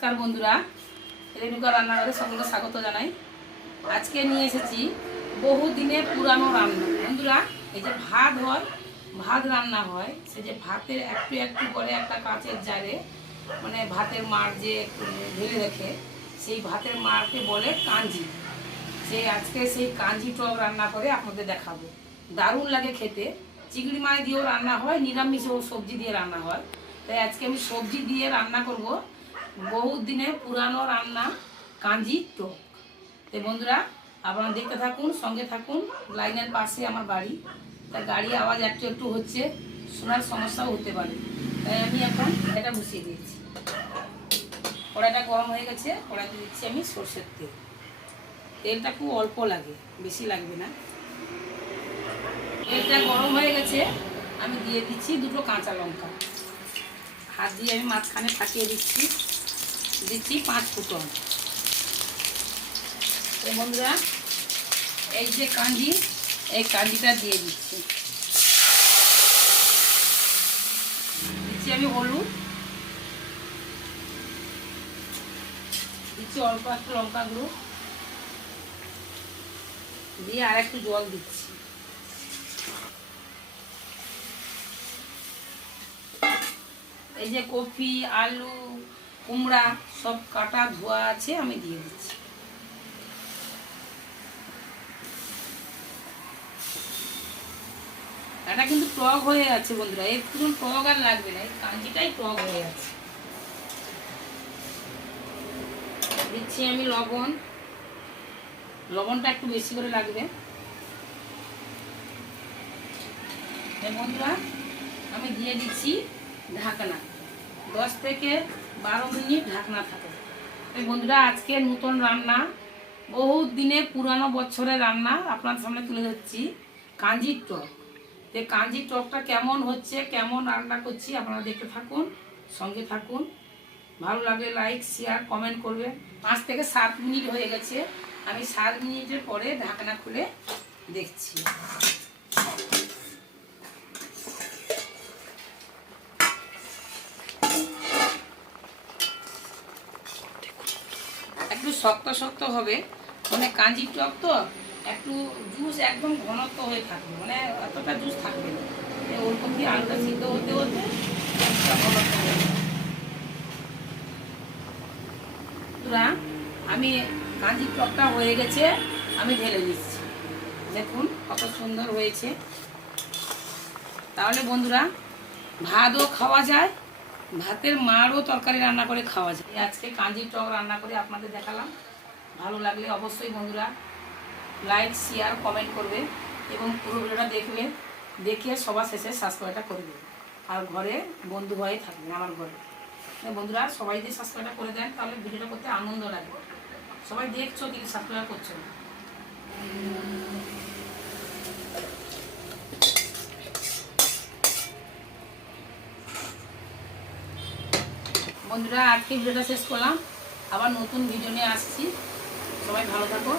নমস্কার বন্ধুরা। রেণুকা রান্নাঘরে সকলকে স্বাগত জানাই। আজকে নিয়ে এসেছি বহু দিনের পুরানো রান্না। বন্ধুরা, এই যে ভাত হয়, ভাত রান্না হয়, সে যে ভাতের একটু একটু করে একটা কাঁচের জারে মানে ভাতের মার যে ঢেলে রেখে, সেই ভাতের মারকে বলে কাঞ্জি। সেই আজকে সেই কাঞ্জি টক রান্না করে আপনাদের দেখাবো। দারুণ লাগে খেতে। চিংড়ি মাছ দিয়েও রান্না হয়, নিরামিষও সবজি দিয়ে রান্না হয়। তাই আজকে আমি সবজি দিয়ে রান্না করব। বহুত দিনের পুরানো রান্না, কাঞ্জি, টক। তো বন্ধুরা, আপনারা দেখতে থাকুন, সঙ্গে থাকুন, লাইনের পাশে আমার বাড়ি। তাই গাড়ি আওয়াজ একটু একটু হচ্ছে, শোনার সমস্যাও হতে পারে। তাই আমি এখন এটা বসিয়ে দিয়েছি। কড়াইটা গরম হয়ে গেছে, কড়াইতে দিচ্ছি আমি সর্ষের তেল। তেলটা খুব অল্প লাগে, বেশি লাগবে না। তেলটা গরম হয়ে গেছে, আমি দিয়ে দিচ্ছি দুটো কাঁচা লঙ্কা। হাত দিয়ে আমি মাঝখানে ফাটিয়ে দিচ্ছি। দিচ্ছি পাঁচ ফুটন। তো বন্ধুরা, এই যে কাঞ্জি এই কাঞ্জিটা দিয়ে দিচ্ছি। দিচ্ছি আমি হলুদ। দিচ্ছি অল্প একটু লঙ্কা গুঁড়ো। দিয়ে আর একটু জল দিচ্ছি। এই যে কপি, আলু কুমড়া, সব কাটা ধোয়া আছে, আমি দিয়ে দিচ্ছি। এটা কিন্তু টক হয়ে আছে বন্ধুরা, এর কোনো টক আর লাগবে না, এই কাঞ্জিটাই টক হয়ে আছে দিচ্ছি আমি লবণ। লবণটা একটু বেশি করে লাগবে। বন্ধুরা, আমি দিয়ে দিচ্ছি ঢাকনা। দশ থেকে বারো মিনিট ঢাকনা থাকে। এই বন্ধুরা, আজকে নতুন রান্না, বহুত দিনে পুরানো বছরের রান্না আপনার সামনে তুলে ধরছি, কাঞ্জির টক। তো কাঞ্জির টকটা কেমন হচ্ছে, কেমন রান্না করছি আপনারা দেখতে থাকুন, সঙ্গে থাকুন। ভালো লাগলে লাইক শেয়ার কমেন্ট করবেন। পাঁচ থেকে সাত মিনিট হয়ে গেছে, আমি সাত মিনিটের পরে ঢাকনা খুলে দেখছি। একটু শক্ত শক্ত হবে মানে কাঞ্জি টক তো একটু জুস একদম ঘনত্ব হয়ে থাকবে মানে এতটা জুস থাকবে না। এই ওরকম দিয়ে আলুটা সিদ্ধ হতে হতে হয়ে আমি কাঞ্জি টকটা হয়ে গেছে, আমি ঢেলে দিচ্ছি। দেখুন কত সুন্দর হয়েছে। তাহলে বন্ধুরা, ভাতও খাওয়া যায় ভাতের মারও তরকারি রান্না করে খাওয়া যায়। আজকে কাঞ্জি টক রান্না করে আপনাদের দেখালাম। ভালো লাগলে অবশ্যই বন্ধুরা লাইক শেয়ার কমেন্ট করবে এবং পুরো ভিডিওটা দেখবে দেখে সবার শেষে সাবস্ক্রাইবটা করে দেবে। আর ঘরে বন্ধু হয়ে থাকবেন, আমার ঘরে। বন্ধুরা, সবাই যদি সাবস্ক্রাইবটা করে দেন, তাহলে ভিডিওটা করতে আনন্দ লাগবে সবাই দেখছ, কিন্তু সাবস্ক্রাইব করছ না। বন্ধুরা আজকে ভিডিওটা শেষ করলাম। আবার নতুন ভিডিও নিয়ে আসছি। সবাই ভালো থাকো।